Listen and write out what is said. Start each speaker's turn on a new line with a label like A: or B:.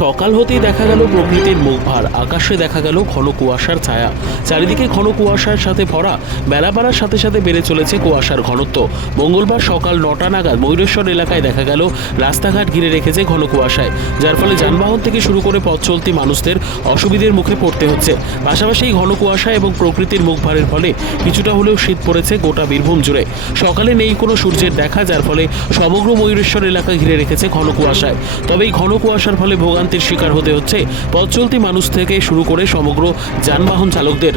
A: সকাল হতেই দেখা গেল প্রকৃতির মুখ ভার আকাশে দেখা গেল ঘন কুয়াশার ছায়া চারিদিকে ঘন কুয়াশার সাথে ভরা বেলা বাড়ার সাথে সাথে বেড়ে চলেছে কুয়াশার ঘনত্ব মঙ্গলবার সকাল নটা নাগাদ ময়ূরেশ্বর এলাকায় দেখা গেল রাস্তাঘাট ঘিরে রেখেছে ঘন কুয়াশায় যার ফলে যানবাহন থেকে শুরু করে পথ চলতি মানুষদের অসুবিধের মুখে পড়তে হচ্ছে পাশাপাশি এই ঘন কুয়াশা এবং প্রকৃতির মুখ ভারের ফলে কিছুটা হলেও শীত পড়েছে গোটা বীরভূম জুড়ে সকালে নেই কোনো সূর্যের দেখা যার ফলে সমগ্র ময়ূরেশ্বর এলাকা ঘিরে রেখেছে ঘন কুয়াশায় তবে এই ঘন কুয়াশার ফলে ভোগান ভোগান্তির শিকার হতে হচ্ছে পথ চলতি মানুষ থেকে শুরু করে সমগ্র যানবাহন চালকদের